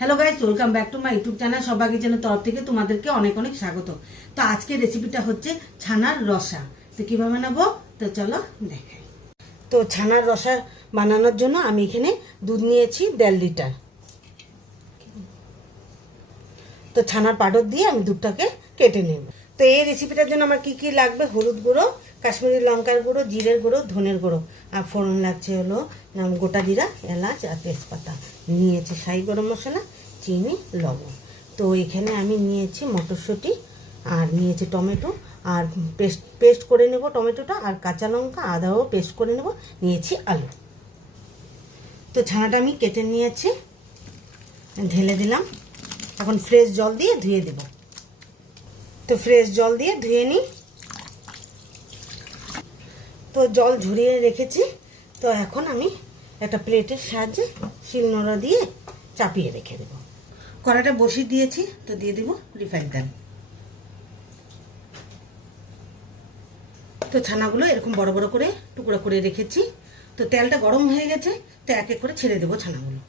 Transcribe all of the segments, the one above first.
Hello guys, welcome back to my YouTube channel. সবাইকে channel তরফ থেকে তোমাদেরকে অনেক অনেক স্বাগত। তো আজকের রেসিপিটা হচ্ছে ছানার রসা। তো কীভাবে বানাবো তো চলো দেখাই। তো ছানার রসা বানানোর জন্য আমি এখানে দুধ নিয়েছি 1.5 লিটার। তো ছানার পাউডার দিয়ে আমি দুধটাকে কেটে নেব। তো এই রেসিপিটার জন্য আমার কি কি লাগবে: হলুদ গুঁড়ো, কাশ্মীরি লঙ্কার গুঁড়ো, জিরের গুঁড়ো, ধনের গুঁড়ো, আর ফোড়ন লাগছে হলো গোটা জিরা, এলাচ আর তেজপাতা। নিয়েছি শাহি গরম মশলা, চিনি, লবণ। তো এখানে আমি নিয়েছি মটরশুঁটি, আর নিয়েছি টমেটো, আর পেস্ট করে নেব টমেটোটা, আর কাঁচা লঙ্কা আদাও পেস্ট করে নেব। নিয়েছি আলু। তো ছানাটা আমি কেটে নিয়েছি, ঢেলে দিলাম। এখন ফ্রেশ জল দিয়ে ধুয়ে দেব। তো ফ্রেশ জল দিয়ে ধুয়ে নিই। তো জল ঝরিয়ে রেখেছি। তো এখন আমি একটা প্লেটের সাহায্যে শিলনোড়া দিয়ে চাপিয়ে রেখে দেব। কড়াটা বসিয়ে দিয়েছি। তো দিয়ে দেব রিফাইন্ড তেল। তো ছানাগুলো এরকম বড় বড় করে টুকরো করে রেখেছি। তো তেলটা গরম হয়ে গেছে। তো এক এক করে ছেড়ে দেবো ছানাগুলো।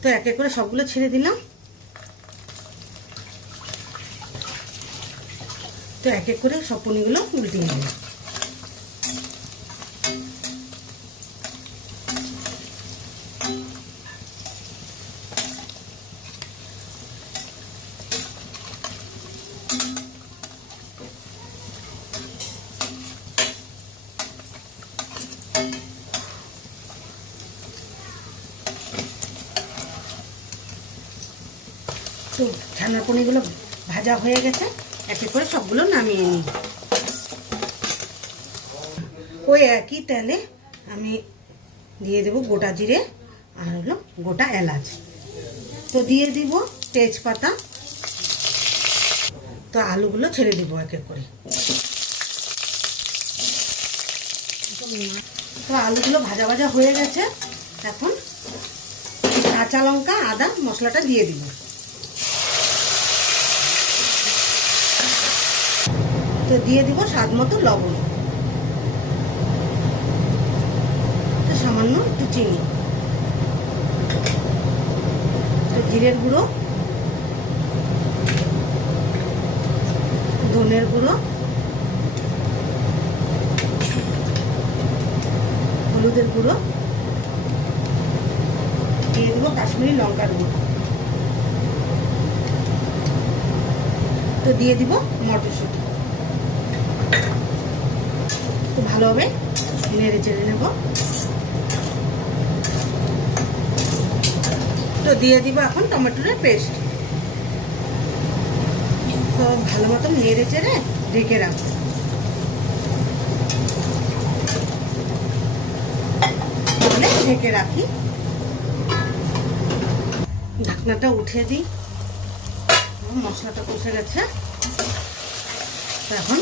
তো এক এক করে সবগুলো ছেড়ে দিলাম। তো এক এক করে সব পনিরগুলো উল্টিয়ে নেব। তো ছানার পনিরগুলো ভাজা হয়ে গেছে। এক এক করে সবগুলো নামিয়ে নিই। ওই একই তেলে আমি দিয়ে দেব গোটা জিরে আর হলো গোটা এলাচ। তো দিয়ে দিব তেজপাতা। তো আলুগুলো ছেড়ে দিব এক এক করে। তো আলুগুলো ভাজা ভাজা হয়ে গেছে। এখন কাঁচা লঙ্কা আদা মশলাটা দিয়ে দিব। তো দিয়ে দিব স্বাদ মতো লবণ, সামান্য একটু চিনি, তো জিরের গুঁড়ো, ধনের গুঁড়ো, হলুদের গুঁড়ো, দিয়ে দেবো কাশ্মীরি লঙ্কার গুঁড়ো। তো দিয়ে দিব মটরশুঁটি। তো ভালোভাবে নেড়ে চেড়ে নেব। তো দিয়ে দিব এখন টমেটোর পেস্ট। তো ভালো মতো নেড়ে চেড়ে ঢেকে রাখবো। তাহলে ঢেকে রাখি। ঢাকনাটা উঠে দিই। মশলাটা কষে গেছে। তো এখন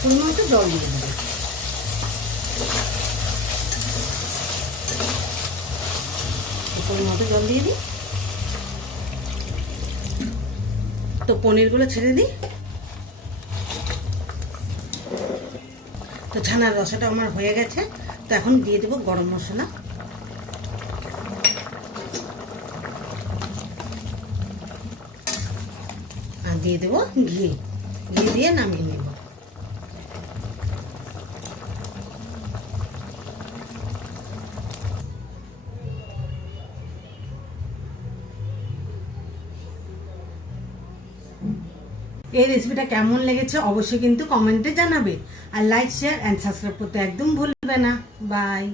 পরিমাণ মতো জল দিয়ে দেবো। পরিমাণ মতো জল দিয়ে দিই। তো পনিরগুলো ছেড়ে দিই। তো ছানার রসাটা আমার হয়ে গেছে। তো এখন দিয়ে দেবো গরম মশলা, আর দিয়ে দেবো ঘি। ঘি দিয়ে নামিয়ে নেব। এই রেসিপিটা কেমন লেগেছে অবশ্যই কিন্তু কমেন্টে জানাবে। আর লাইক, শেয়ার এন্ড সাবস্ক্রাইব করতে একদম ভুলবে না। বাই।